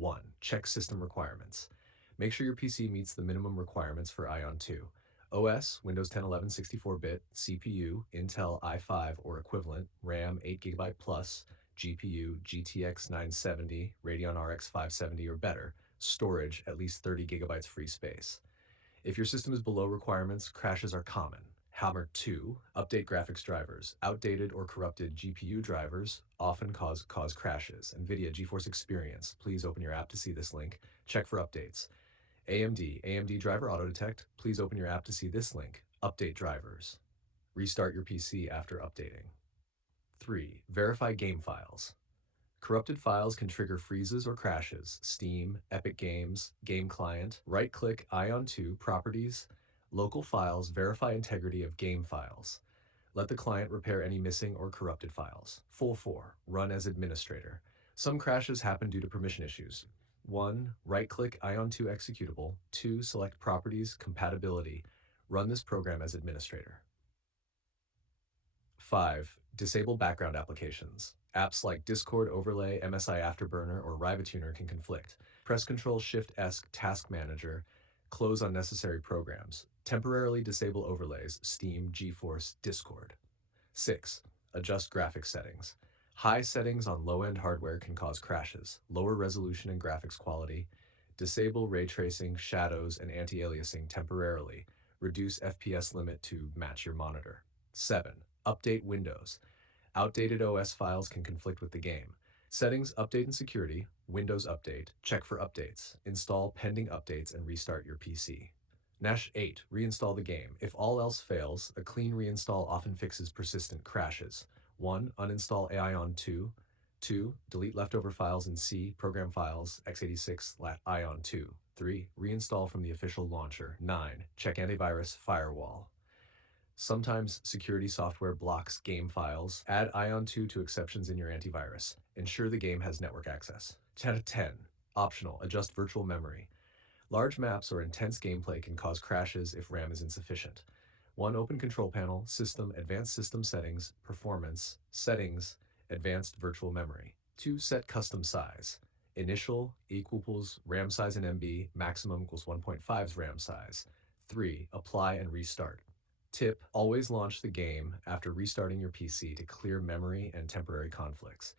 1. Check system requirements. Make sure your PC meets the minimum requirements for Ion 2. OS, Windows 10 11 64-bit, CPU, Intel i5 or equivalent, RAM 8 GB plus, GPU, GTX 970, Radeon RX 570 or better, storage, at least 30 gigabytes free space. If your system is below requirements, crashes are common. Hammer 2, update graphics drivers. Outdated or corrupted GPU drivers often cause crashes. NVIDIA GeForce Experience. Please open your app to see this link. Check for updates. AMD driver auto detect. Please open your app to see this link. Update drivers. Restart your PC after updating. 3. Verify game files. Corrupted files can trigger freezes or crashes. Steam, Epic Games, Game Client. Right-click Ion 2 Properties, Local Files, verify integrity of game files. Let the client repair any missing or corrupted files. 4. Run as administrator. Some crashes happen due to permission issues. 1. Right-click Ion 2 executable. 2. Select Properties, Compatibility. Run this program as administrator. 5. Disable background applications. Apps like Discord Overlay, MSI Afterburner, or Rivatuner can conflict. Press Ctrl-Shift-S Task Manager. Close unnecessary programs. Temporarily disable overlays, Steam, GeForce, Discord. 6. Adjust graphics settings. High settings on low-end hardware can cause crashes. Lower resolution and graphics quality. Disable ray tracing, shadows, and anti-aliasing temporarily. Reduce FPS limit to match your monitor. 7. Update Windows. Outdated OS files can conflict with the game. Settings, Update and Security, Windows Update, check for updates. Install pending updates and restart your PC. Nash 8. Reinstall the game. If all else fails, a clean reinstall often fixes persistent crashes. 1. Uninstall Aion 2. 2. Delete leftover files in C, program files, x86, Aion 2. 3. Reinstall from the official launcher. 9. Check antivirus firewall. Sometimes security software blocks game files. Add Ion 2 to exceptions in your antivirus. Ensure the game has network access. 10. Optional. Adjust virtual memory. Large maps or intense gameplay can cause crashes if RAM is insufficient. 1. Open Control Panel, System, Advanced System Settings, Performance, Settings, Advanced Virtual Memory. 2. Set custom size. Initial equals RAM size in MB, maximum equals 1.5's RAM size. 3. Apply and restart. Tip, always launch the game after restarting your PC to clear memory and temporary conflicts.